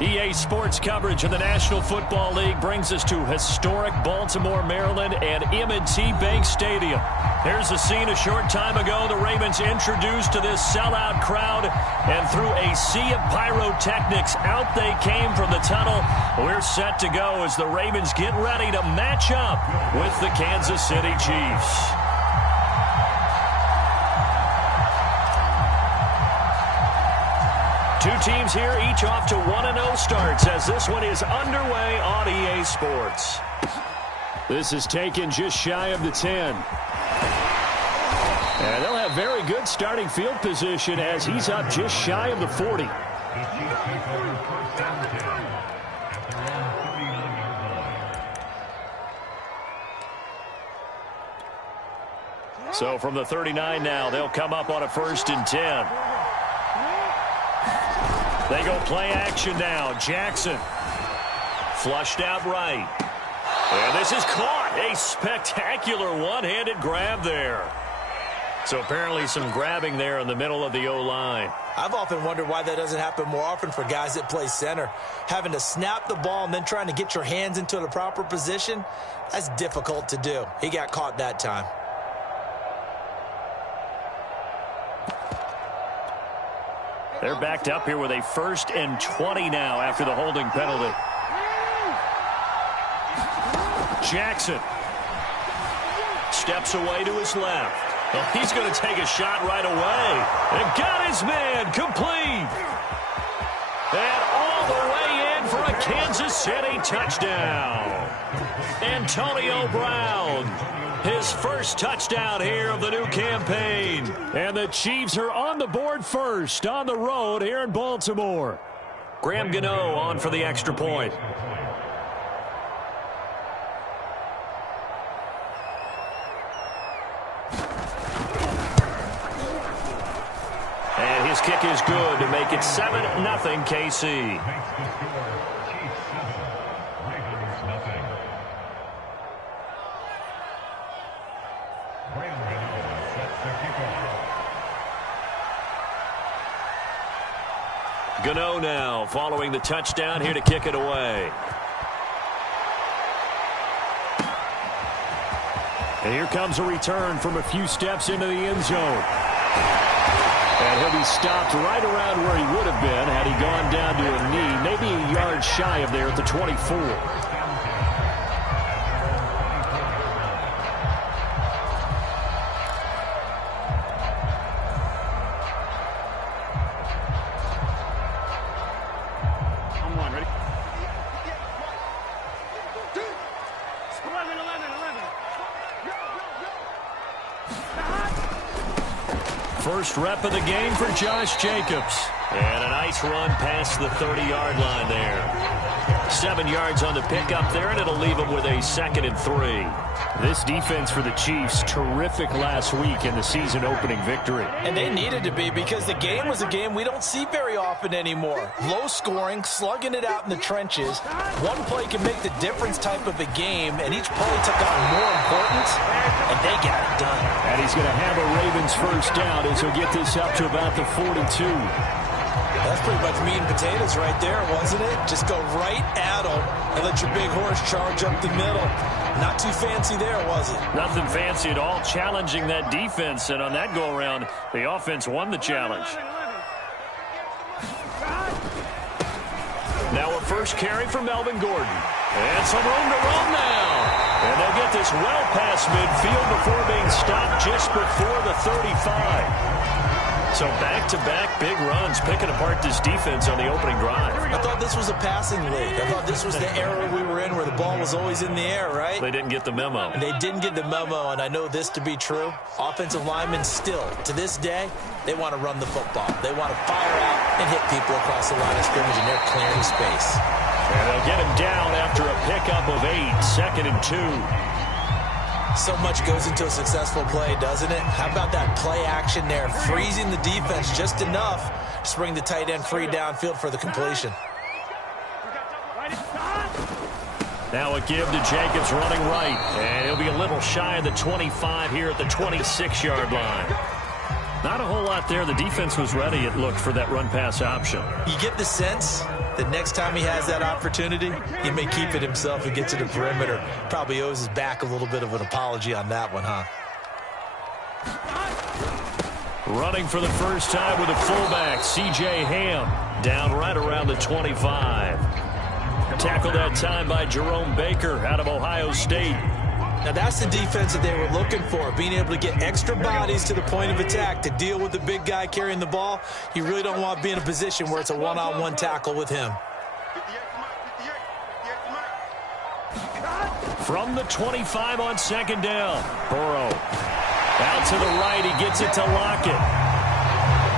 EA Sports coverage of the National Football League brings us to historic Baltimore, Maryland, and M&T Bank Stadium. Here's the scene a short time ago. The Ravens introduced to this sellout crowd, and through a sea of pyrotechnics, out they came from the tunnel. We're set to go as the Ravens get ready to match up with the Kansas City Chiefs. Two teams here, each off to 1-0 starts as this one is underway on EA Sports. This is taken just shy of the 10. And they'll have very good starting field position as he's up just shy of the 40. So from the 39 now, they'll come up on a 1st and 10. They go play action now. Jackson flushed out right. And this is caught. A spectacular one-handed grab there. So apparently some grabbing there in the middle of the O-line. I've often wondered why that doesn't happen more often for guys that play center. Having to snap the ball and then trying to get your hands into the proper position, that's difficult to do. He got caught that time. They're backed up here with a 1st and 20 now after the holding penalty. Jackson steps away to his left. Well, he's going to take a shot right away. And got his man complete. And all the way in for a Kansas City touchdown. Antonio Brown. His first touchdown here of the new campaign. And the Chiefs are on the board first on the road here in Baltimore. Graham Gano on for the extra point. And his kick is good to make it 7-0 KC. Gano now following the touchdown here to kick it away. And here comes a return from a few steps into the end zone. And he'll be stopped right around where he would have been had he gone down to a knee, maybe a yard shy of there at the 24. First rep of the game for Josh Jacobs. And a nice run past the 30-yard line there. 7 yards on the pickup there, and it'll leave him with a 2nd and 3. This defense for the Chiefs, terrific last week in the season-opening victory. And they needed to be because the game was a game we don't see very often anymore. Low scoring, slugging it out in the trenches. One play can make the difference type of a game, and each play took on more importance, and they got it done. And he's going to have a Ravens first down as he'll get this up to about the 42. That's pretty much meat and potatoes right there, wasn't it? Just go right at them and let your big horse charge up the middle. Not too fancy there, was it? Nothing fancy at all, challenging that defense. And on that go-around, the offense won the challenge. Now a first carry for Melvin Gordon. And some room to run now. And they'll get this well past midfield before being stopped just before the 35. So back-to-back big runs picking apart this defense on the opening drive. I thought this was a passing league. I thought this was the era we were in where the ball was always in the air, right? They didn't get the memo. And they didn't get the memo, and I know this to be true. Offensive linemen still, to this day, they want to run the football. They want to fire out and hit people across the line of scrimmage, and they're clearing space. And they'll get him down after a pickup of 8, 2nd and 2. So much goes into a successful play, doesn't it? How about that play action there? Freezing the defense just enough to bring the tight end free downfield for the completion. Now a give to Jacobs running right. And he'll be a little shy of the 25 here at the 26-yard line. Not a whole lot there. The defense was ready, it looked, for that run-pass option. You get the sense that next time he has that opportunity, he may keep it himself and get to the perimeter. Probably owes his back a little bit of an apology on that one, huh? Running for the first time with a fullback, C.J. Ham, down right around the 25. Tackled that time by Jerome Baker out of Ohio State. Now that's the defense that they were looking for, being able to get extra bodies to the point of attack to deal with the big guy carrying the ball. You really don't want to be in a position where it's a one-on-one tackle with him. From the 25 on second down, Burrow. Out to the right, he gets it to Lockett.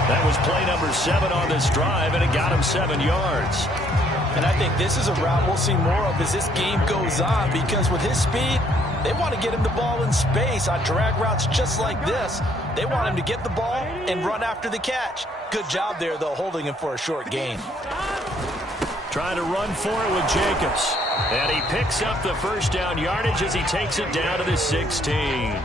That was play number 7 on this drive, and it got him 7 yards. And I think this is a route we'll see more of as this game goes on, because with his speed, they want to get him the ball in space on drag routes just like this. They want him to get the ball and run after the catch. Good job there, though, holding him for a short gain. Trying to run for it with Jacobs. And he picks up the first down yardage as he takes it down to the 16.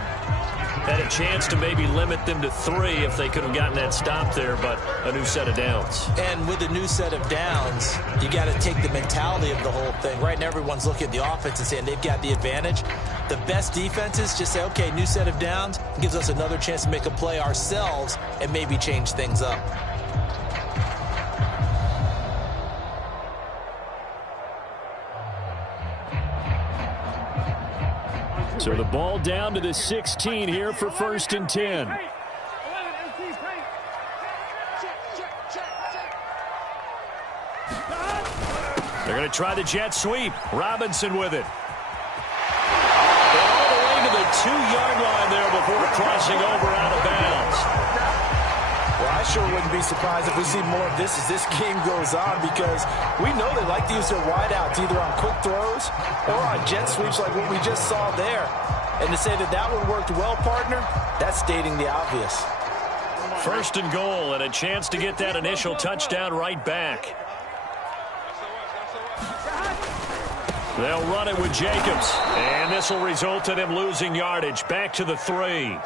Had a chance to maybe limit them to 3 if they could have gotten that stop there, but a new set of downs. And with a new set of downs, you got to take the mentality of the whole thing. Right now, everyone's looking at the offense and saying they've got the advantage. The best defenses just say, okay, new set of downs, gives us another chance to make a play ourselves and maybe change things up. So the ball down to the 16 here for 1st and 10. They're going to try the jet sweep. Robinson with it. And all the way to the 2-yard line there before crossing over out of bounds. Well, I sure wouldn't be surprised if we see more of this as this game goes on, because we know they like to use their wideouts either on quick throws or on jet sweeps like what we just saw there. And to say that that one worked well, partner, that's stating the obvious. 1st and goal, and a chance to get that initial touchdown right back. They'll run it with Jacobs, and this will result in him losing yardage. Back to the 3.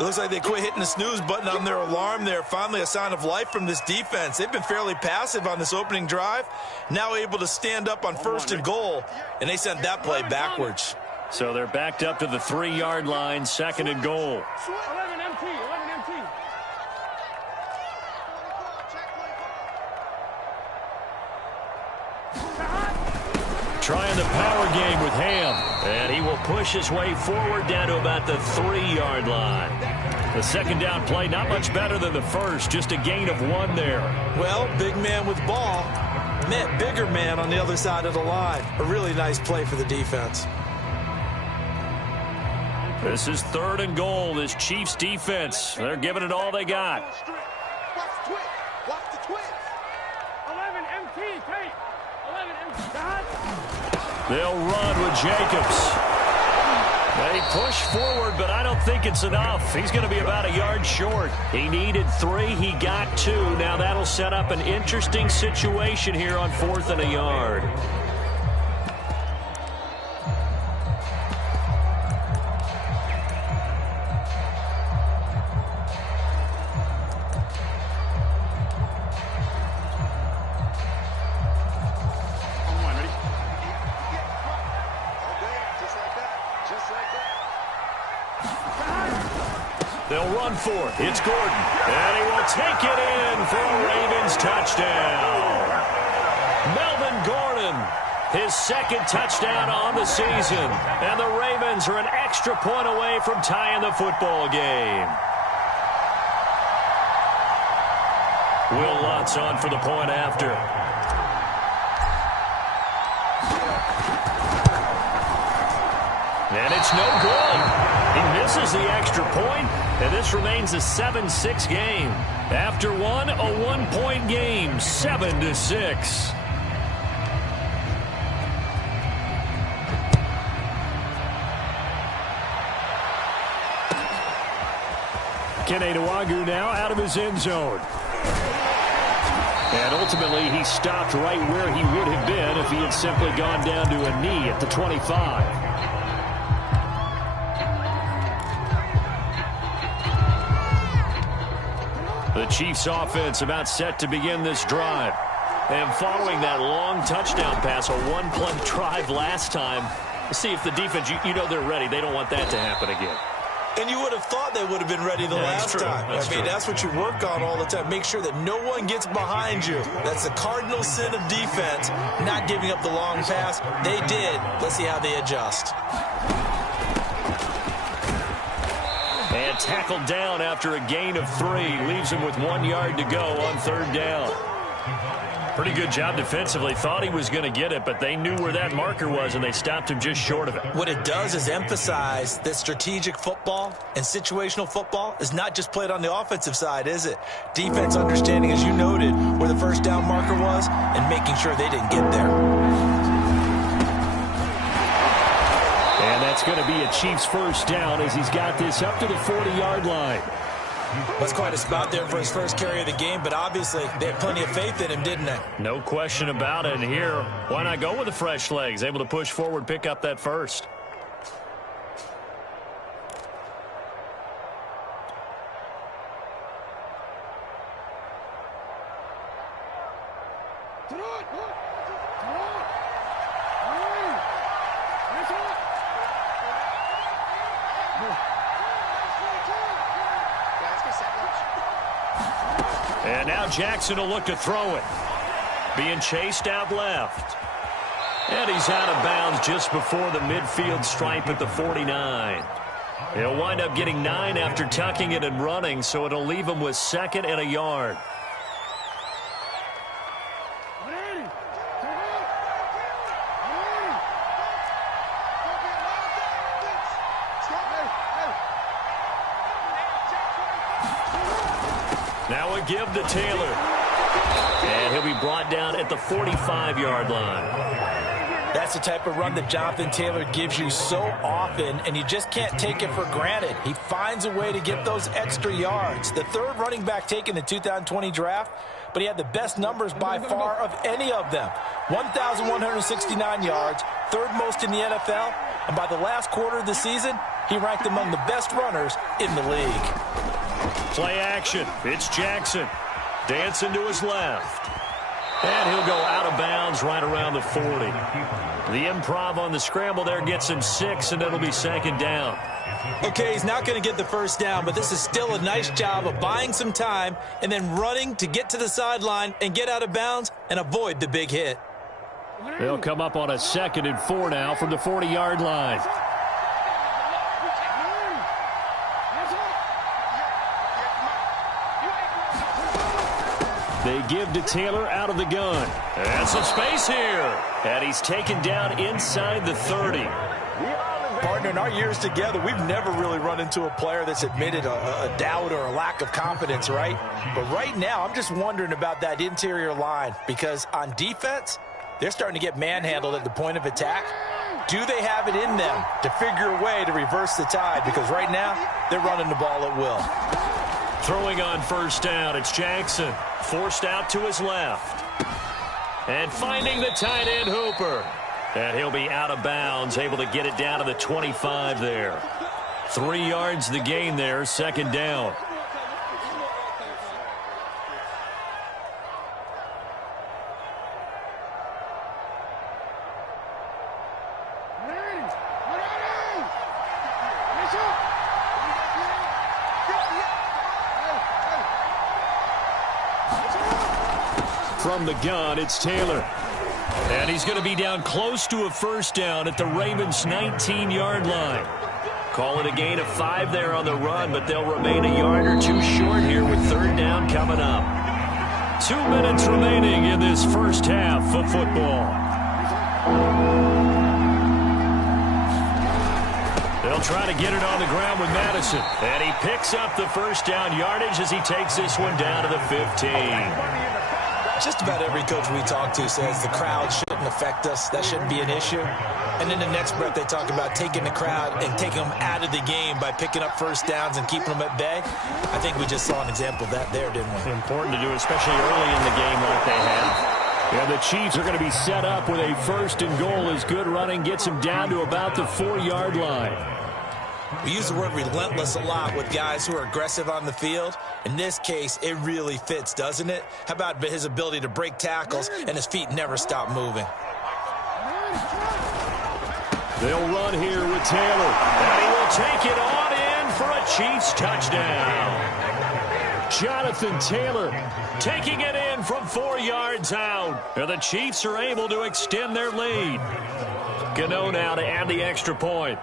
It looks like they quit hitting the snooze button on their alarm there. Finally a sign of life from this defense. They've been fairly passive on this opening drive. Now able to stand up on 1st and goal, and they sent that play backwards. So they're backed up to the 3-yard line, 2nd and goal. 11 MT, 11 MT. Trying the power game with Ham, and he will push his way forward down to about the 3-yard line. The 2nd down play, not much better than the first, just a gain of 1 there. Well, big man with ball met bigger man on the other side of the line. A really nice play for the defense. This is 3rd and goal. This Chiefs defense, they're giving it all they got. Watch the twitch. 11 MT, Tate. 11 MT. They'll run with Jacobs. They push forward, but I don't think it's enough. He's going to be about a yard short. He needed 3. He got 2. Now that'll set up an interesting situation here on 4th and a yard. They'll run for it. It's Gordon. And he will take it in for a Ravens touchdown. Melvin Gordon, his 2nd touchdown on the season. And the Ravens are an extra point away from tying the football game. Will Lutz on for the point after. And it's no good. He misses the extra point, and this remains a 7-6 game. After one, a 1-point game, 7-6. Kene Nwangwu now out of his end zone. And ultimately, he stopped right where he would have been if he had simply gone down to a knee at the 25. The Chiefs offense about set to begin this drive. And following that long touchdown pass, a one-play drive last time, see if the defense, you know they're ready. They don't want that to happen again. And you would have thought they would have been ready the last time. That's what you work on all the time. Make sure that no one gets behind you. That's the cardinal sin of defense, not giving up the long pass. They did. Let's see how they adjust. And tackled down after a gain of 3. Leaves him with 1 yard to go on third down. Pretty good job defensively. Thought he was going to get it, but they knew where that marker was, and they stopped him just short of it. What it does is emphasize that strategic football and situational football is not just played on the offensive side, is it? Defense understanding, as you noted, where the first down marker was and making sure they didn't get there. And that's going to be a Chiefs first down as he's got this up to the 40-yard line. Was quite a spot there for his first carry of the game, but obviously they had plenty of faith in him, didn't they? No question about it. And here, why not go with the fresh legs? Able to push forward, pick up that first. And now Jackson will look to throw it. Being chased out left. And he's out of bounds just before the midfield stripe at the 49. He'll wind up getting 9 after tucking it and running, so it'll leave him with 2nd and a yard. Now a give to Taylor. And he'll be brought down at the 45-yard line. That's the type of run that Jonathan Taylor gives you so often, and you just can't take it for granted. He finds a way to get those extra yards. The third running back taken in the 2020 draft, but he had the best numbers by far of any of them. 1,169 yards, third most in the NFL, and by the last quarter of the season, he ranked among the best runners in the league. Play action. It's Jackson. Dancing to his left. And he'll go out of bounds right around the 40. The improv on the scramble there gets him 6, and it'll be 2nd down. Okay, he's not going to get the first down, but this is still a nice job of buying some time and then running to get to the sideline and get out of bounds and avoid the big hit. They'll come up on a 2nd and 4 now from the 40-yard line. They give to Taylor out of the gun. And some space here. And he's taken down inside the 30. Partner, in our years together, we've never really run into a player that's admitted a doubt or a lack of confidence, right? But right now, I'm just wondering about that interior line, because on defense, they're starting to get manhandled at the point of attack. Do they have it in them to figure a way to reverse the tide? Because right now, they're running the ball at will. Throwing on first down, it's Jackson. Forced out to his left. And finding the tight end, Hooper. And he'll be out of bounds, able to get it down to the 25 there. 3 yards the gain there, 2nd down. From the gun, it's Taylor. And he's going to be down close to a first down at the Ravens' 19-yard line. Call it a gain of 5 there on the run, but they'll remain a yard or 2 short here with 3rd down coming up. 2 minutes remaining in this first half of football. They'll try to get it on the ground with Madison. And he picks up the first down yardage as he takes this one down to the 15. Just about every coach we talk to says the crowd shouldn't affect us. That shouldn't be an issue. And in the next breath, they talk about taking the crowd and taking them out of the game by picking up first downs and keeping them at bay. I think we just saw an example of that there, didn't we? Important to do, especially early in the game like they have. Yeah, the Chiefs are going to be set up with a 1st and goal as good running gets them down to about the 4-yard line. We use the word relentless a lot with guys who are aggressive on the field. In this case, it really fits, doesn't it? How about his ability to break tackles and his feet never stop moving? They'll run here with Taylor. And he will take it on in for a Chiefs touchdown. Jonathan Taylor taking it in from 4 yards out. And the Chiefs are able to extend their lead. Gano now to add the extra point.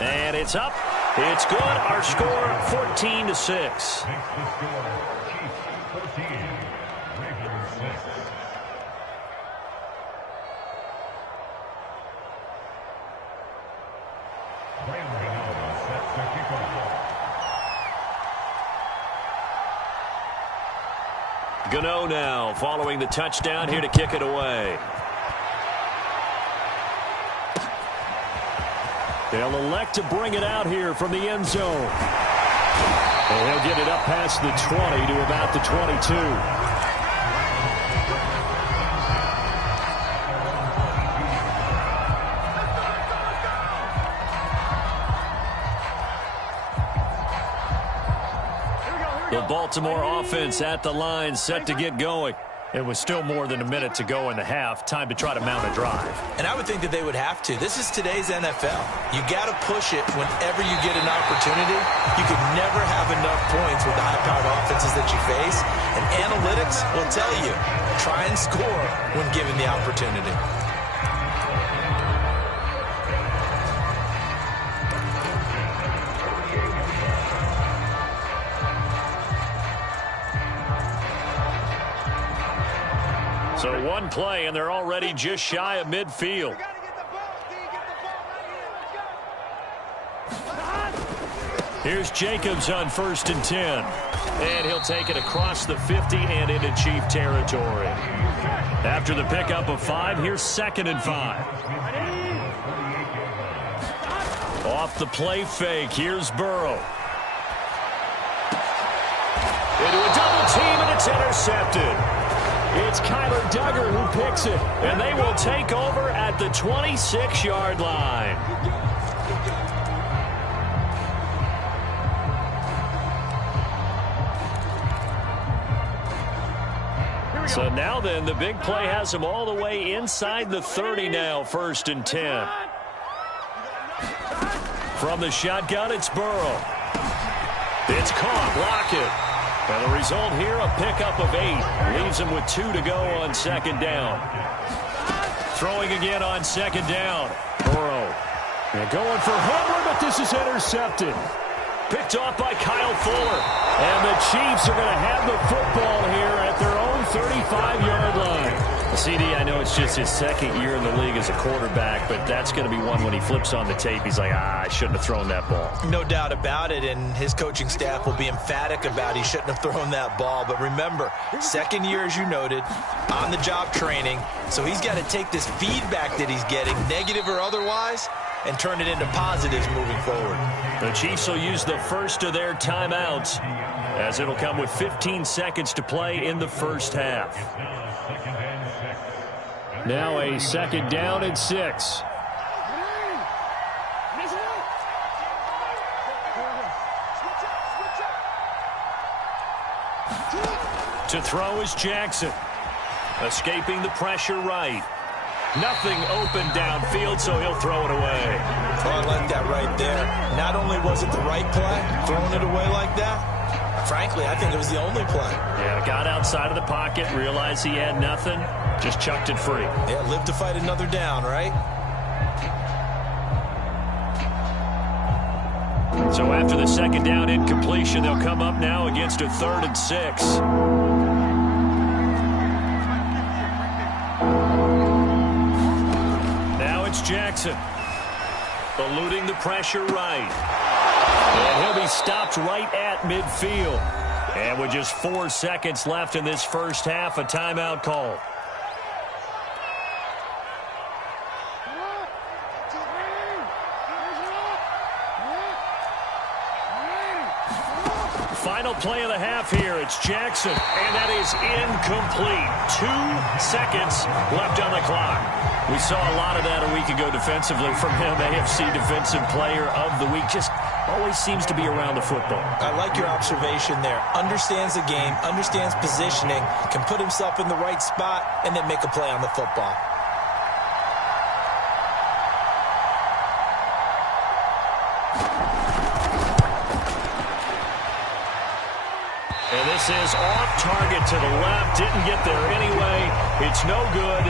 And it's up. It's good. Our score 14-6. Gano now following the touchdown here to kick it away. They'll elect to bring it out here from the end zone. And he'll get it up past the 20 to about the 22. The Baltimore offense at the line, set to get going. It was still more than a minute to go in the half. Time to try to mount a drive. And I would think that they would have to. This is today's NFL. You got to push it whenever you get an opportunity. You could never have enough points with the high-powered offenses that you face. And analytics will tell you, try and score when given the opportunity. So one play, and they're already just shy of midfield. Here's Jacobs on 1st and 10. And he'll take it across the 50 and into Chief territory. After the pickup of 5, here's 2nd and 5. Off the play fake, here's Burrow. Into a double team, and it's intercepted. It's Kyler Duggar who picks it, and they will take over at the 26-yard line. So now then, the big play has them all the way inside the 30 now, 1st and 10. From the shotgun, it's Burrow. It's caught, Lockett. And the result here, a pickup of 8. Leaves him with 2 to go on 2nd down. Throwing again on 2nd down. Burrow. And going for Hamler, but this is intercepted. Picked off by Kyle Fuller. And the Chiefs are going to have the football here at their own 35-yard line. CD, I know it's just his 2nd year in the league as a quarterback, but that's going to be one when he flips on the tape. He's like, I shouldn't have thrown that ball. No doubt about it, and his coaching staff will be emphatic about he shouldn't have thrown that ball. But remember, 2nd year, as you noted, on-the-job training, so he's got to take this feedback that he's getting, negative or otherwise, and turn it into positives moving forward. The Chiefs will use the first of their timeouts, as it'll come with 15 seconds to play in the first half. Now a 2nd down and 6. To throw is Jackson. Escaping the pressure right. Nothing open downfield, so he'll throw it away. Oh, I like that right there. Not only was it the right play, throwing it away like that, frankly, I think it was the only play. Yeah, got outside of the pocket, realized he had nothing, just chucked it free. Yeah, live to fight another down, right? So after the 2nd down incompletion, they'll come up now against a 3rd and 6. Now it's Jackson. Eluding the pressure right. And he'll be stopped right at midfield. And with just 4 seconds left in this first half, a timeout call. Final play of the half here. It's Jackson, and that is incomplete. 2 seconds left on the clock. We saw a lot of that a week ago defensively from him. AFC Defensive Player of the Week. Just always seems to be around the football. I like your observation there. Understands the game, understands positioning, can put himself in the right spot, and then make a play on the football. And this is off target to the left. Didn't get there anyway. It's no good.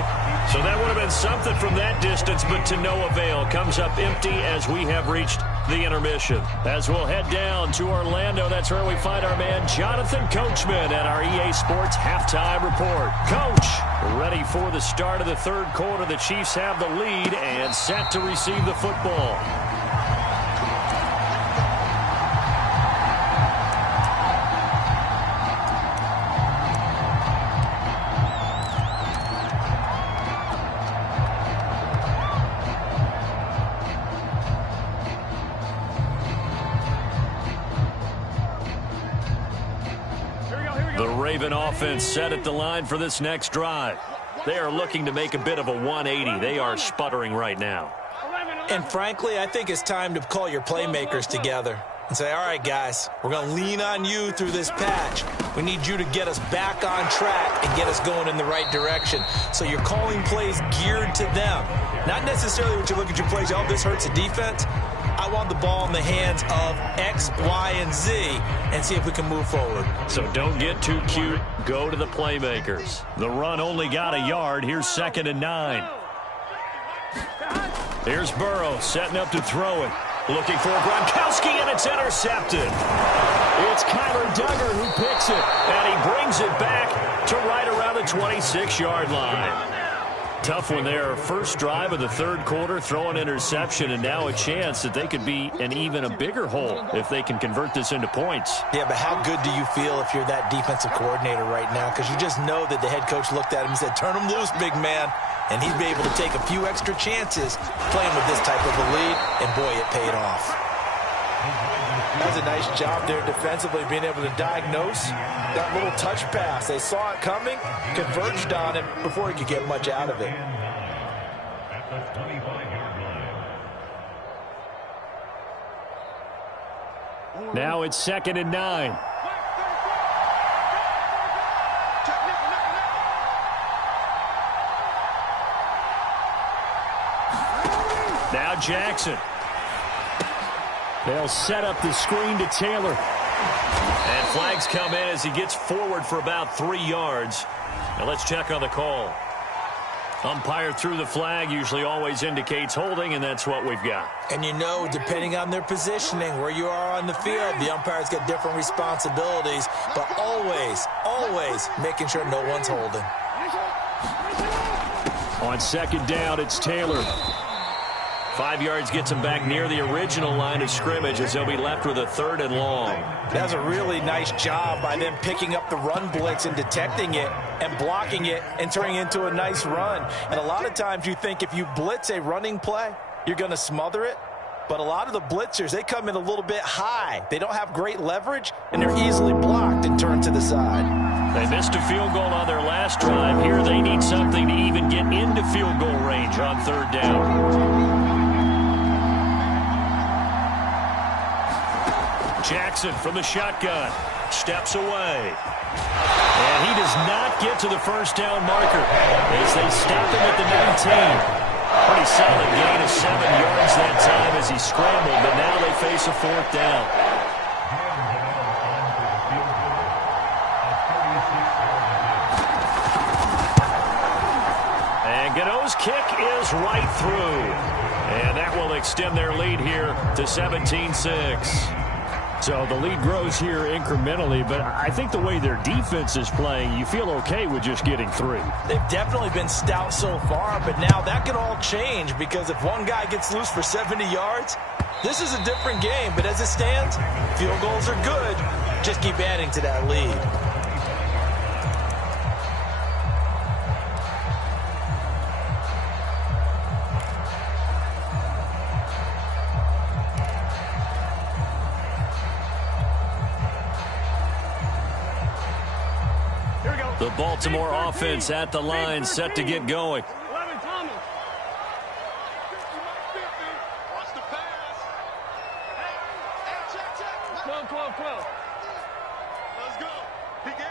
So that would have been something from that distance, but to no avail. Comes up empty as we have reached the intermission. As we'll head down to Orlando, that's where we find our man Jonathan Coachman at our EA Sports Halftime Report. Coach, ready for the start of the third quarter. The Chiefs have the lead and set to receive the football. The Raven offense set at the line for this next drive. They are looking to make a bit of a 180. They are sputtering right now. And frankly, I think it's time to call your playmakers together and say, all right, guys, we're going to lean on you through this patch. We need you to get us back on track and get us going in the right direction. So you're calling plays geared to them. Not necessarily what you look at your plays, oh, this hurts the defense. I want the ball in the hands of X, Y, and Z and see if we can move forward. So don't get too cute. Go to the playmakers. The run only got a yard. Here's 2nd and 9. Here's Burrow setting up to throw it. Looking for Gronkowski, and it's intercepted. It's Kyler Duggar who picks it, and he brings it back to right around the 26-yard line. Tough one there. First drive of the third quarter, throw an interception, and now a chance that they could be in even a bigger hole if they can convert this into points. Yeah, but how good do you feel if you're that defensive coordinator right now? Because you just know that the head coach looked at him and said, turn him loose, big man. And he'd be able to take a few extra chances playing with this type of a lead, and boy, it paid off. That was a nice job there defensively, being able to diagnose that little touch pass. They saw it coming, converged on him before he could get much out of it. Now it's 2nd and 9. Now Jackson. They'll set up the screen to Taylor. And flags come in as he gets forward for about 3 yards. Now let's check on the call. Umpire threw the flag, usually always indicates holding, and that's what we've got. And you know, depending on their positioning, where you are on the field, the umpires get different responsibilities, but always, always making sure no one's holding. On 2nd down, it's Taylor. 5 yards gets him back near the original line of scrimmage as they'll be left with a 3rd and long. That's a really nice job by them picking up the run blitz and detecting it and blocking it and turning it into a nice run. And a lot of times you think if you blitz a running play, you're going to smother it. But a lot of the blitzers, they come in a little bit high. They don't have great leverage, and they're easily blocked and turned to the side. They missed a field goal on their last drive. Here they need something to even get into field goal range on 3rd down. Jackson from the shotgun steps away. And he does not get to the first down marker as they stop him at the 19. Pretty solid gain of 7 yards that time as he scrambled, but now they face a 4th down. And Gano's kick is right through. And that will extend their lead here to 17-6. So the lead grows here incrementally, but I think the way their defense is playing, you feel okay with just getting 3. They've definitely been stout so far, but now that could all change because if one guy gets loose for 70 yards, this is a different game. But as it stands, field goals are good. Just keep adding to that lead. The Baltimore offense at the line, set to get going. 11, Thomas. Watch the pass. Hey, check. 12. Let's go. Begin.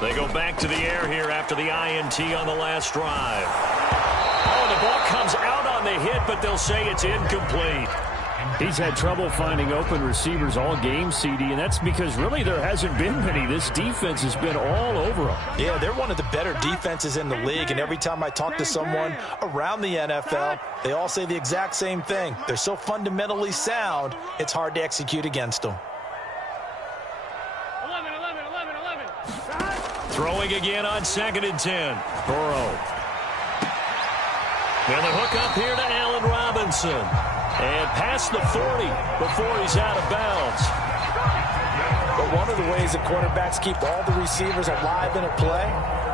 They go back to the air here after the INT on the last drive. Oh, and the ball comes out on the hit, but they'll say it's incomplete. He's had trouble finding open receivers all game, CD, and that's because really there hasn't been many. This defense has been all over them. Yeah, they're one of the better defenses in the league, and every time I talk to someone around the NFL, they all say the exact same thing. They're so fundamentally sound, it's hard to execute against them. 11. Throwing again on 2nd and 10. Burrow. And the hook up here to Allen Robinson. And past the 40 before he's out of bounds. But one of the ways that quarterbacks keep all the receivers alive in a play,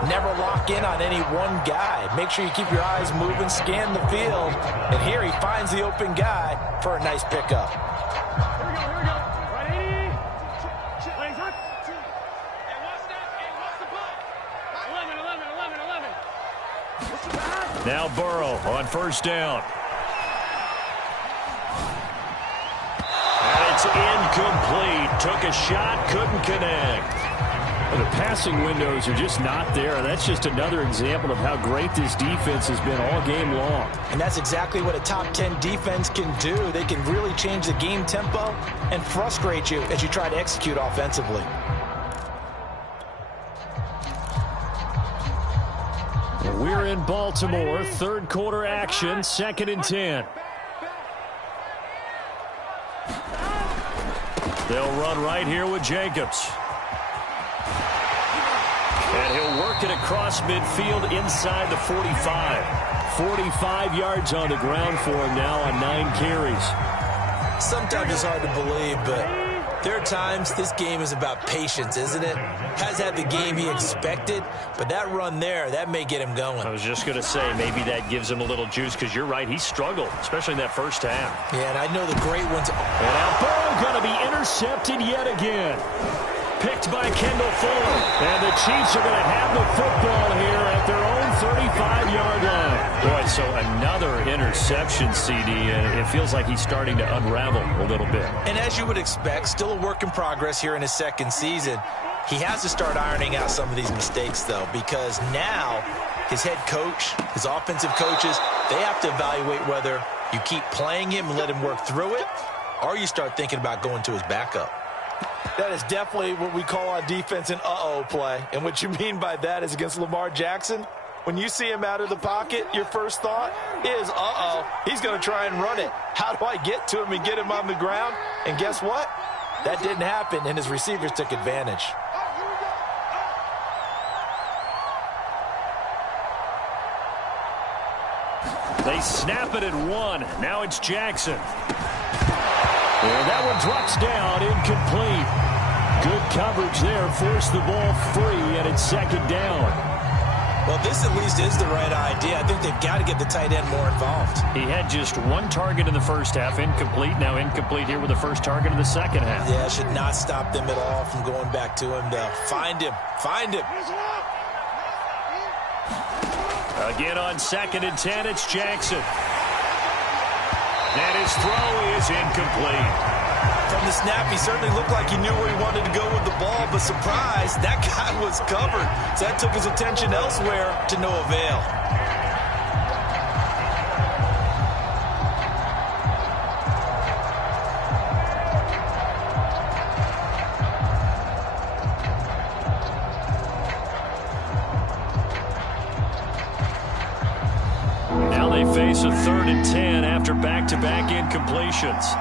never lock in on any one guy. Make sure you keep your eyes moving, scan the field. And here he finds the open guy for a nice pickup. Here we go. Ready? Legs up. And what's that? And what's the play? 11. Now Burrow on 1st down. And it's incomplete. Took a shot, couldn't connect. Well, the passing windows are just not there. That's just another example of how great this defense has been all game long. And that's exactly what a top 10 defense can do. They can really change the game tempo and frustrate you as you try to execute offensively. We're in Baltimore, 3rd quarter action, 2nd and 10. They'll run right here with Jacobs. And he'll work it across midfield inside the 45. 45 yards on the ground for him now on 9 carries. Sometimes it's hard to believe, but there are times this game is about patience, isn't it? Has had the game he expected, but that run there, that may get him going. I was just going to say, maybe that gives him a little juice, because you're right, he struggled, especially in that first half. Yeah, and I know the great ones. And now Burrow going to be intercepted yet again. Picked by Kendall Fuller. And the Chiefs are going to have the football here at their own 35-yard line. Boy, so another interception, CD, and it feels like he's starting to unravel a little bit. And as you would expect, still a work in progress here in his 2nd season. He has to start ironing out some of these mistakes, though, because now his head coach, his offensive coaches, they have to evaluate whether you keep playing him and let him work through it, or you start thinking about going to his backup. That is definitely what we call on defense an uh-oh play. And what you mean by that is against Lamar Jackson, when you see him out of the pocket, your first thought is, uh-oh, he's going to try and run it. How do I get to him and get him on the ground? And guess what? That didn't happen, and his receivers took advantage. They snap it at 1. Now it's Jackson. And that one drops down, incomplete. Good coverage there, forced the ball free, and it's 2nd down. Well, this at least is the right idea. I think they've got to get the tight end more involved. He had just 1 target in the first half, incomplete. Now incomplete here with the first target in the second half. Yeah, should not stop them at all from going back to him, though. Find him. Again on 2nd and 10, it's Jackson. And his throw is incomplete. From the snap, he certainly looked like he knew where he wanted to go with the ball, but surprise, that guy was covered. So that took his attention elsewhere to no avail. Now they face a 3rd and 10 after back-to-back incompletions.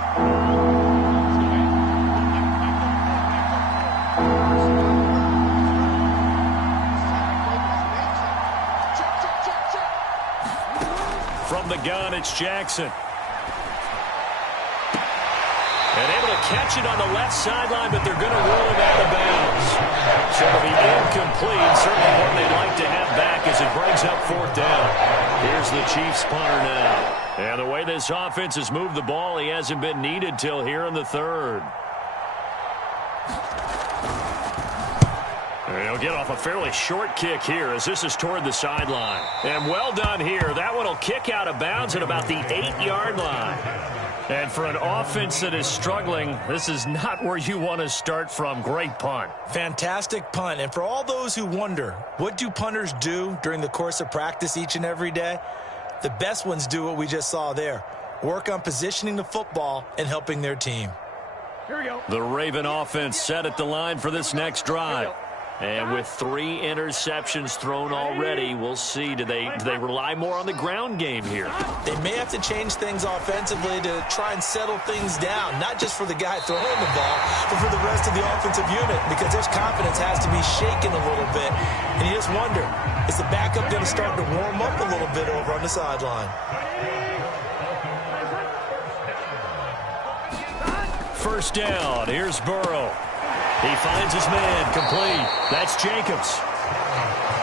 From the gun, it's Jackson. And able to catch it on the left sideline, but they're going to roll him out of bounds. So it'll be incomplete. Certainly one they'd like to have back as it brings up 4th down. Here's the Chiefs punter now. And the way this offense has moved the ball, he hasn't been needed till here in the 3rd. He'll get off a fairly short kick here as this is toward the sideline. And well done here. That one will kick out of bounds at about the 8-yard line. And for an offense that is struggling, this is not where you want to start from. Great punt. Fantastic punt. And for all those who wonder, what do punters do during the course of practice each and every day? The best ones do what we just saw there. Work on positioning the football and helping their team. Here we go. The Raven offense set at the line for this next drive. And with 3 interceptions thrown already, we'll see. Do they rely more on the ground game here? They may have to change things offensively to try and settle things down, not just for the guy throwing the ball, but for the rest of the offensive unit, because their confidence has to be shaken a little bit. And you just wonder, is the backup going to start to warm up a little bit over on the sideline? First down. Here's Burrow. He finds his man, complete. That's Jacobs.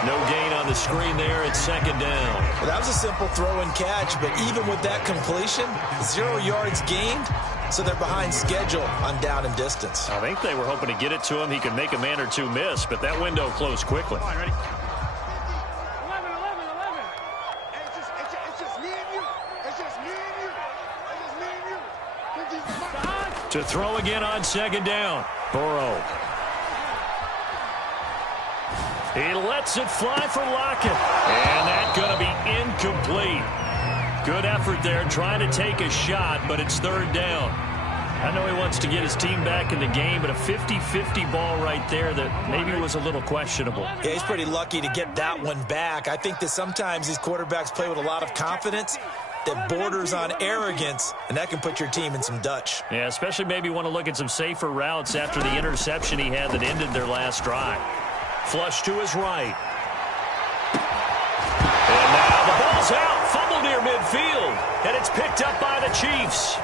No gain on the screen there. It's second down. Well, that was a simple throw and catch, but even with that completion, 0 yards gained, so they're behind schedule on down and distance. I think they were hoping to get it to him. He could make a man or two miss, but that window closed quickly. Come on, ready? 11. Hey, it's just me and you. It's just me and you. It's just me and you. To throw again on second down. Burrow. He lets it fly for Lockett. And that's going to be incomplete. Good effort there trying to take a shot, but it's third down. I know he wants to get his team back in the game, but a 50-50 ball right there that maybe was a little questionable. Yeah, he's pretty lucky to get that one back. I think that sometimes these quarterbacks play with a lot of confidence that borders on arrogance, and that can put your team in some Dutch. Yeah, especially maybe want to look at some safer routes after the interception he had that ended their last drive. Flush to his right. And now the ball's out. Fumble near midfield. And it's picked up by the Chiefs.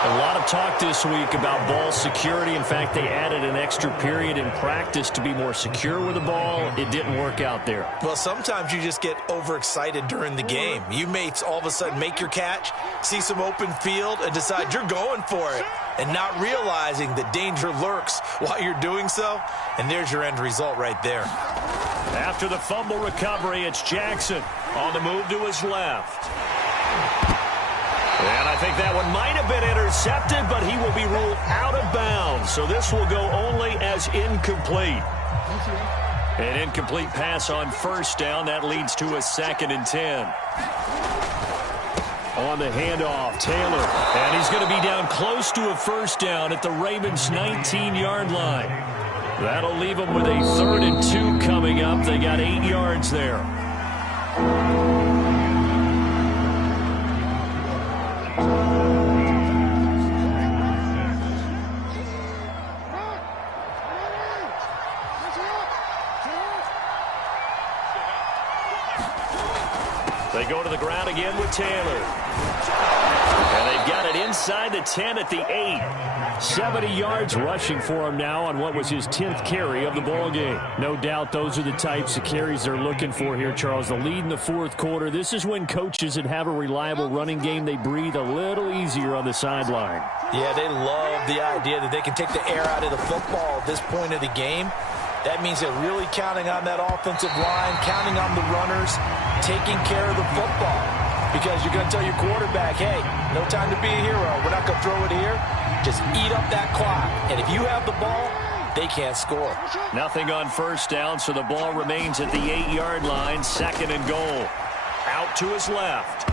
A lot of talk this week about ball security. In fact, they added an extra period in practice to be more secure with the ball. It didn't work out there. Well, sometimes you just get overexcited during the game. You may all of a sudden make your catch, see some open field, and decide you're going for it, and not realizing that danger lurks while you're doing so. And there's your end result right there. After the fumble recovery, it's Jackson on the move to his left. And I think that one might have been intercepted, but he will be ruled out of bounds. So this will go only as incomplete. An incomplete pass on first down. That leads to a 2nd and 10. On the handoff, Taylor. And he's going to be down close to a first down at the Ravens' 19-yard line. That'll leave them with a 3rd and 2 coming up. They got 8 yards there. They go to the ground again with Taylor. And they've got it inside the 10 at the 8. 70 yards rushing for him now on what was his 10th carry of the ball game. No doubt those are the types of carries they're looking for here, Charles. The lead in the 4th quarter. This is when coaches that have a reliable running game, they breathe a little easier on the sideline. Yeah, they love the idea that they can take the air out of the football at this point of the game. That means they're really counting on that offensive line, counting on the runners, taking care of the football. Because you're going to tell your quarterback, hey, no time to be a hero. We're not going to throw it here. Just eat up that clock. And if you have the ball, they can't score. Nothing on first down, so the ball remains at the 8-yard line. 2nd and goal. Out to his left.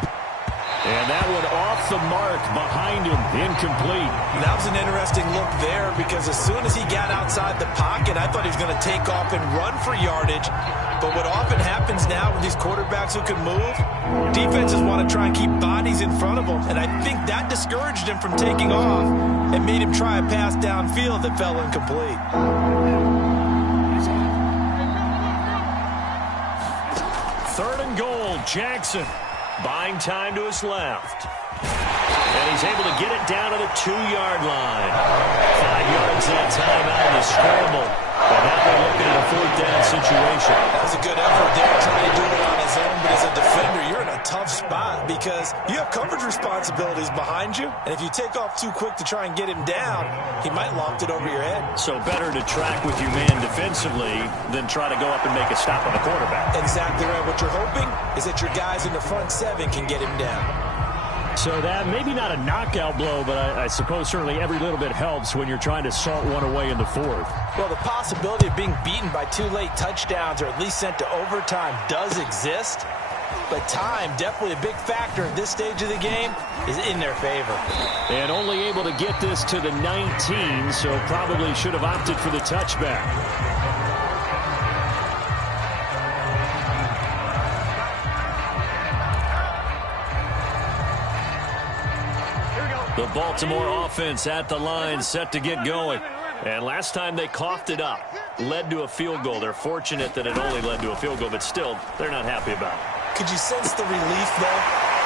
And that one off the mark behind him. Incomplete. That was an interesting look there because as soon as he got outside the pocket, I thought he was going to take off and run for yardage. But what often happens now with these quarterbacks who can move, defenses want to try and keep bodies in front of them. And I think that discouraged him from taking off and made him try a pass downfield that fell incomplete. 3rd and goal, Jackson. Buying time to his left. And he's able to get it down to the 2-yard line. 5 yards that time out of the scramble. But now they're looking at a 4th down situation. That was a good effort there, trying to do it on his own. But as a defender, you're in a tough spot because you have coverage responsibilities behind you, and if you take off too quick to try and get him down, he might loft it over your head. So better to track with your man defensively than try to go up and make a stop on the quarterback. Exactly right. What you're hoping is that your guys in the front seven can get him down. So that maybe not a knockout blow, but I suppose certainly every little bit helps when you're trying to salt one away in the fourth. Well, the possibility of being beaten by 2 late touchdowns or at least sent to overtime does exist, but time, definitely a big factor at this stage of the game, is in their favor. And only able to get this to the 19, so probably should have opted for the touchback. The Baltimore offense at the line, set to get going. And last time they coughed it up, led to a field goal. They're fortunate that it only led to a field goal, but still, they're not happy about it. Could you sense the relief, though,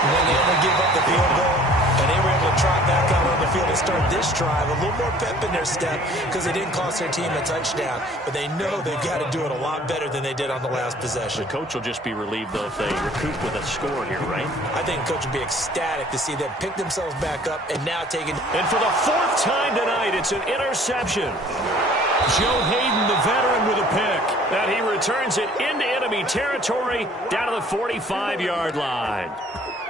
when they only give up the field goal and they were able to trot back out on the field and start this drive? A little more pep in their step because they didn't cost their team a touchdown, but they know they've got to do it a lot better than they did on the last possession. The coach will just be relieved, though, if they recoup with a score here, right? I think the coach would be ecstatic to see them pick themselves back up and now taking. And for the 4th time tonight, it's an interception. Joe Hayden, the veteran, with a pick. And he returns it into enemy territory down to the 45-yard line.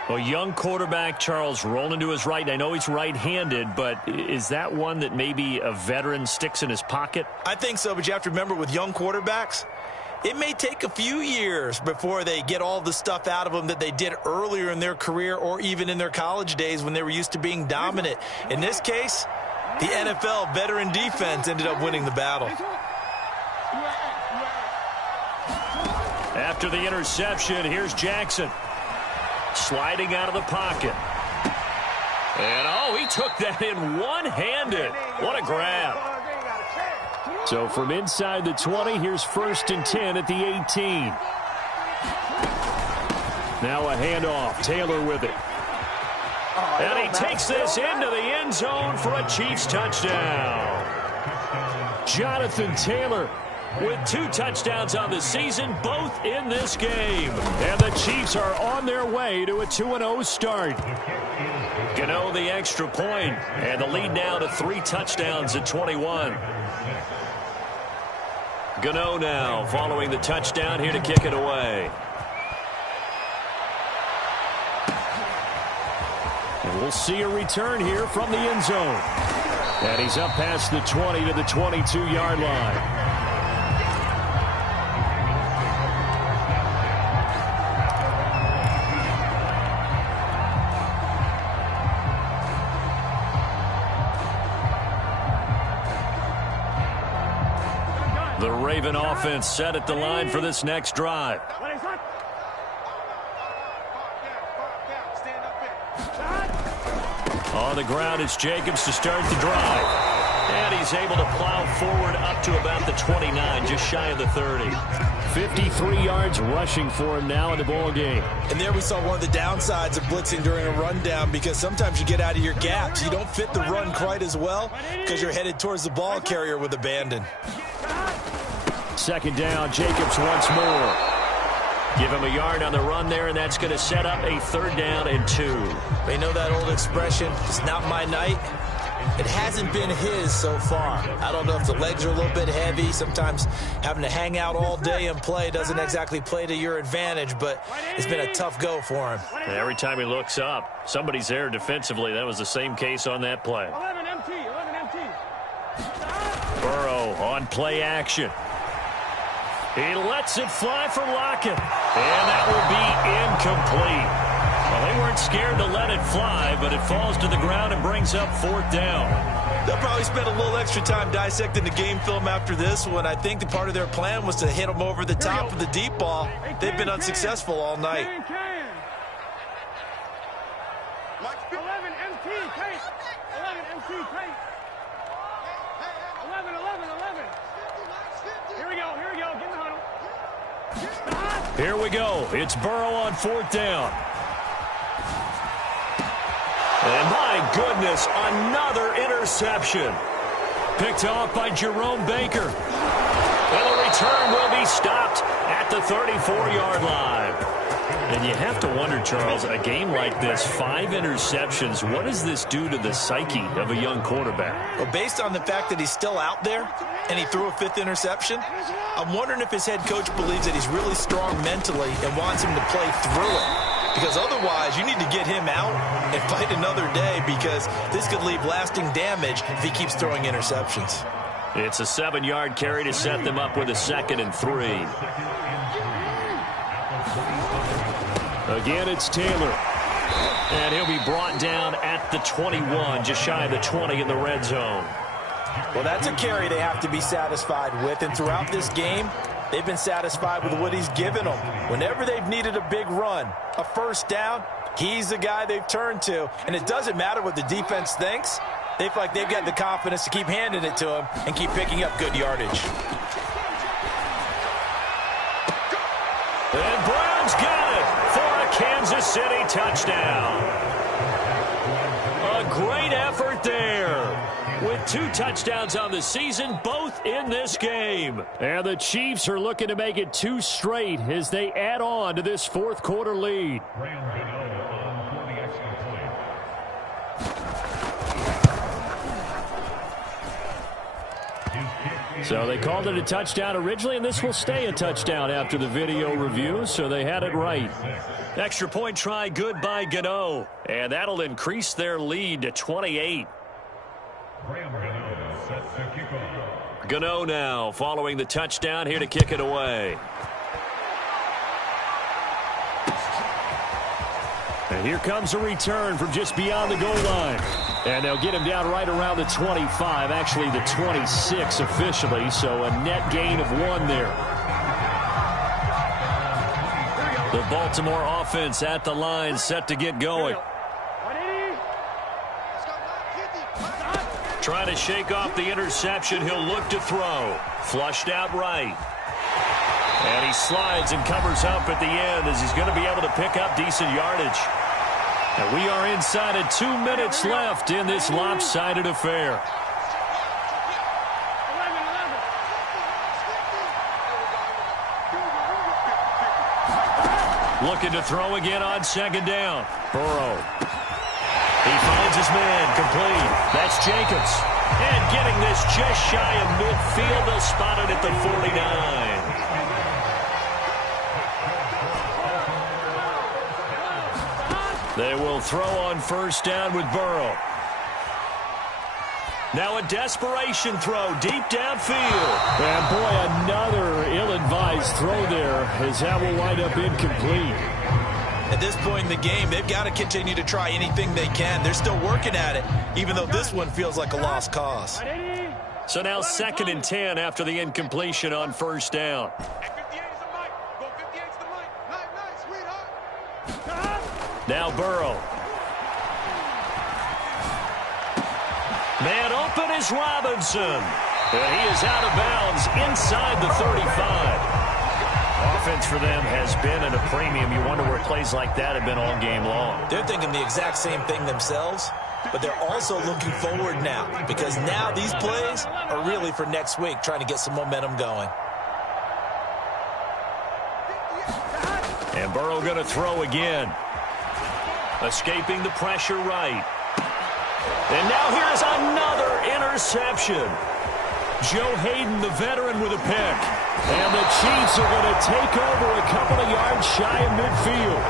A young quarterback, Charles, rolling to his right. I know he's right-handed, but is that one that maybe a veteran sticks in his pocket? I think so, but you have to remember with young quarterbacks, it may take a few years before they get all the stuff out of them that they did earlier in their career or even in their college days when they were used to being dominant. In this case, the NFL veteran defense ended up winning the battle. After the interception, here's Jackson. Sliding out of the pocket. And, oh, he took that in one-handed. What a grab. So from inside the 20, here's 1st and 10 at the 18. Now a handoff. Taylor with it. And he takes this into the end zone for a Chiefs touchdown. Jonathan Taylor with 2 touchdowns on the season, both in this game. And the Chiefs are on their way to a 2-0 start. Gano the extra point, and the lead now to 3 touchdowns at 21. Gano now following the touchdown here to kick it away. And we'll see a return here from the end zone. And he's up past the 20 to the 22-yard line. The Raven offense set at the line for this next drive. On the ground, it's Jacobs to start the drive. And he's able to plow forward up to about the 29, just shy of the 30. 53 yards rushing for him now in the ball game. And there we saw one of the downsides of blitzing during a rundown, because sometimes you get out of your gaps. You don't fit the run quite as well because you're headed towards the ball carrier with abandon. 2nd down, Jacobs once more. Give him a yard on the run there, and that's going to set up a 3rd down and 2. They know that old expression, it's not my night. It hasn't been his so far. I don't know if the legs are a little bit heavy. Sometimes having to hang out all day and play doesn't exactly play to your advantage, but it's been a tough go for him. And every time he looks up, somebody's there defensively. That was the same case on that play. 11 MT. Burrow on play action. He lets it fly for Lockett. And that will be incomplete. Well, they weren't scared to let it fly, but it falls to the ground and brings up 4th down. They'll probably spend a little extra time dissecting the game film after this one. I think the part of their plan was to hit them over the top of the deep ball. They've been unsuccessful all night. 11 MT, Kate. 11 MT, Kate. 11. Here we go. Get in the huddle. Here we go. It's Burrow on 4th down. And my goodness, another interception. Picked off by Jerome Baker. And the return will be stopped at the 34-yard line. And you have to wonder, Charles, a game like this, 5 interceptions, what does this do to the psyche of a young quarterback? Well, based on the fact that he's still out there and he threw a 5th interception, I'm wondering if his head coach believes that he's really strong mentally and wants him to play through it. Because otherwise, you need to get him out and fight another day, because this could leave lasting damage if he keeps throwing interceptions. It's a 7-yard carry to set them up with a 2nd and 3. Again, it's Taylor. And he'll be brought down at the 21, just shy of the 20 in the red zone. Well, that's a carry they have to be satisfied with. And throughout this game, they've been satisfied with what he's given them. Whenever they've needed a big run, a first down, he's the guy they've turned to. And it doesn't matter what the defense thinks. They feel like they've got the confidence to keep handing it to him and keep picking up good yardage. And Brown's got it for a Kansas City touchdown. A great effort there, with 2 touchdowns on the season, both in this game. And the Chiefs are looking to make it 2 straight as they add on to this 4th quarter lead. So they called it a touchdown originally, and this will stay a touchdown after the video review, so they had it right. Extra point try good by Gano, and that'll increase their lead to 28. Gano now following the touchdown, here to kick it away. And here comes a return from just beyond the goal line. And they'll get him down right around the 25, actually the 26 officially, so a net gain of 1 there. The Baltimore offense at the line, set to get going. Trying to shake off the interception, he'll look to throw. Flushed out right. And he slides and covers up at the end as he's going to be able to pick up decent yardage. And we are inside of 2 minutes left in this lopsided affair. Looking to throw again on 2nd down. Burrow. He finds his man, complete. That's Jacobs. And getting this just shy of midfield, they'll spot it at the 49. They will throw on 1st down with Burrow. Now a desperation throw deep downfield. And boy, another ill-advised throw there as that will wind up incomplete. At this point in the game, they've got to continue to try anything they can. They're still working at it, even though this one feels like a lost cause. So now 2nd and 10 after the incompletion on 1st down. Now Burrow. Man open is Robinson. And he is out of bounds inside the 35. Offense for them has been at a premium. You wonder where plays like that have been all game long. They're thinking the exact same thing themselves, but they're also looking forward now, because now these plays are really for next week, trying to get some momentum going. And Burrow going to throw again. Escaping the pressure right. And now here's another interception. Joe Hayden, the veteran, with a pick. And the Chiefs are going to take over a couple of yards shy of midfield.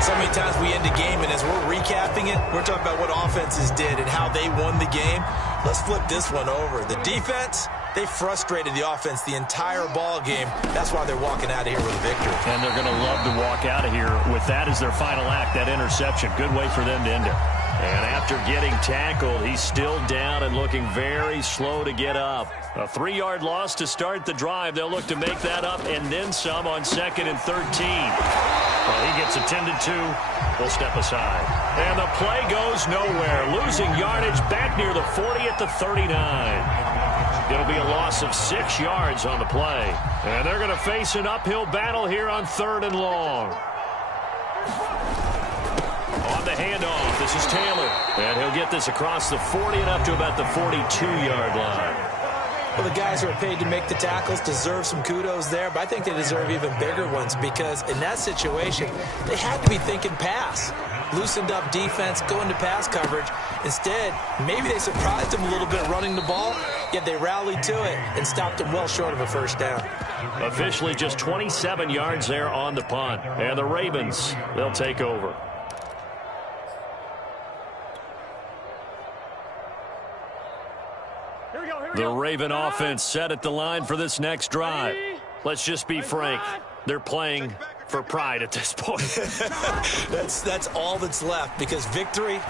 So many times we end a game, and as we're recapping it, we're talking about what offenses did and how they won the game. Let's flip this one over. The defense, they frustrated the offense the entire ball game. That's why they're walking out of here with a victory. And they're going to love to walk out of here with that as their final act, that interception. Good way for them to end it. And after getting tackled, he's still down and looking very slow to get up. A 3-yard loss to start the drive. They'll look to make that up and then some on 2nd and 13. Well, he gets attended to. We'll step aside. And the play goes nowhere. Losing yardage back near the 40 at the 39. It'll be a loss of 6 yards on the play. And they're going to face an uphill battle here on 3rd and long. On the handoff, this is Taylor. And he'll get this across the 40 and up to about the 42-yard line. Well, the guys who are paid to make the tackles deserve some kudos there, but I think they deserve even bigger ones because in that situation, they had to be thinking pass. Loosened up defense, going to pass coverage. Instead, maybe they surprised them a little bit running the ball, yet they rallied to it and stopped them well short of a first down. Officially just 27 yards there on the punt. And the Ravens, they'll take over. The Raven offense set at the line for this next drive. Let's just be frank. They're playing for pride at this point. That's all that's left because victory,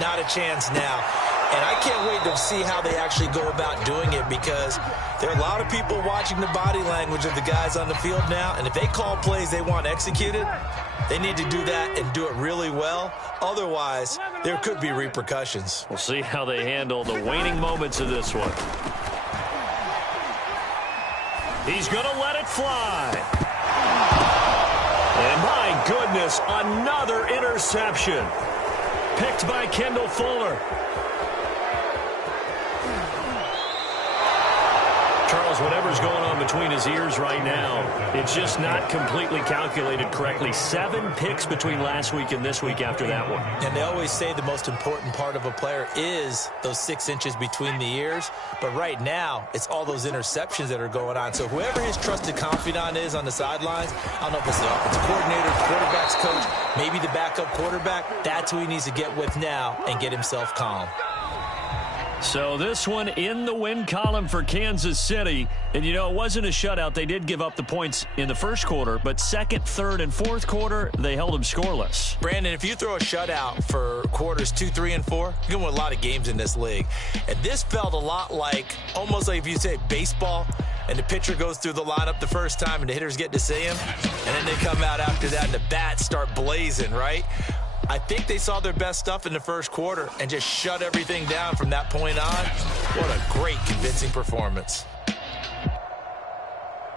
not a chance now. And I can't wait to see how they actually go about doing it because there are a lot of people watching the body language of the guys on the field now. And if they call plays they want executed, they need to do that and do it really well. Otherwise, there could be repercussions. We'll see how they handle the waning moments of this one. He's going to let it fly. And my goodness, another interception. Picked by Kendall Fuller. Charles, whatever's going on between his ears right now, it's just not completely calculated correctly. 7 picks between last week and this week after that one. And they always say the most important part of a player is those 6 inches between the ears. But right now, it's all those interceptions that are going on. So whoever his trusted confidant is on the sidelines, I don't know if it's the offensive coordinator, quarterback's coach, maybe the backup quarterback, that's who he needs to get with now and get himself calm. So this one in the win column for Kansas City. And, you know, it wasn't a shutout. They did give up the points in the first quarter, but second, third, and fourth quarter, they held them scoreless. Brandon, if you throw a shutout for quarters 2, 3, and 4, you're going to win a lot of games in this league. And this felt a lot like, almost like if you say baseball, and the pitcher goes through the lineup the first time and the hitters get to see him, and then they come out after that and the bats start blazing, right? I think they saw their best stuff in the first quarter and just shut everything down from that point on. What a great, convincing performance.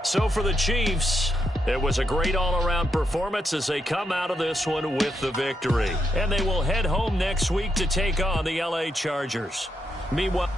So for the Chiefs, it was a great all-around performance as they come out of this one with the victory. And they will head home next week to take on the LA Chargers. Meanwhile...